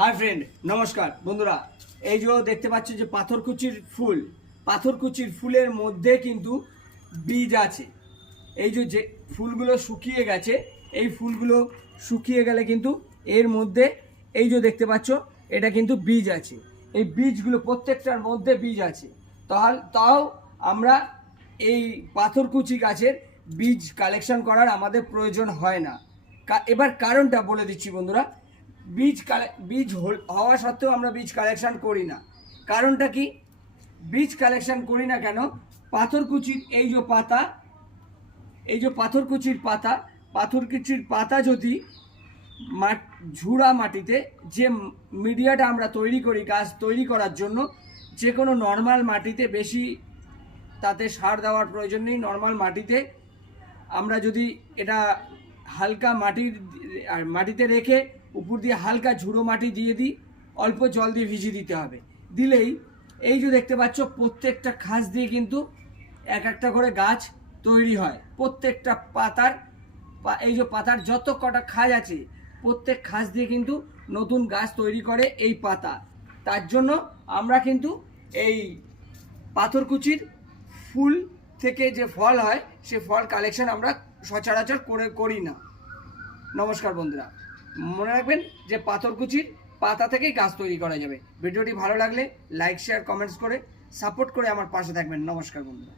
Hi friend, নমস্কার বন্ধুরা। এই যে দেখতে পাচ্ছ যে পাথরকুচির ফুলের মধ্যে কিন্তু বীজ আছে। এই যে ফুলগুলো শুকিয়ে গেছে, এই ফুলগুলো শুকিয়ে গেলে কিন্তু এর মধ্যে এই যে দেখতে পাচ্ছ এটা কিন্তু বীজ আছে। এই বীজগুলো প্রত্যেকটার মধ্যে বীজ আছে। তাও আমরা এই পাথরকুচি গাছের বীজ কালেকশন করার আমাদের প্রয়োজন হয় না। এবার কারণটা বলে দিচ্ছি বন্ধুরা। বীজ হওয়া সত্ত্বেও আমরা বীজ কালেকশন করি না। কারণটা কি? বীজ কালেকশন করি না কেন? পাথরকুচির এই যে পাথরকুচির পাতা যদি ঝুড়া মাটিতে, যে মিডিয়াটা আমরা তৈরি করি গাছ তৈরি করার জন্য, যে কোনো নর্মাল মাটিতে, বেশি তাতে সার দেওয়ার প্রয়োজন নেই। নর্মাল মাটিতে আমরা যদি এটা হালকা মাটিতে রেখে উপর দিয়ে হালকা ঝুড়ো মাটি দিয়ে দিই, অল্প জল দিয়ে ভিজিয়ে দিতে হবে। দিলেই এই যে দেখতে পাচ্ছ প্রত্যেকটা খাস দিয়ে কিন্তু এক একটা করে গাছ তৈরি হয়। প্রত্যেকটা এই যে পাতার যত কটা খাস আছে, প্রত্যেক খাস দিয়ে কিন্তু নতুন গাছ তৈরি করে এই পাতা। তার জন্য আমরা কিন্তু এই পাথরকুচির ফুল থেকে যে ফল হয়, সে ফল কালেকশন আমরা সচরাচর করি না। নমস্কার বন্ধুরা, মনে রাখবেন যে পাথরকুচির পাতা থেকেই গাছ তৈরি করা যাবে। ভিডিওটি ভালো লাগলে লাইক, শেয়ার, কমেন্টস করে সাপোর্ট করে আমার পাশে থাকবেন। নমস্কার বন্ধুরা।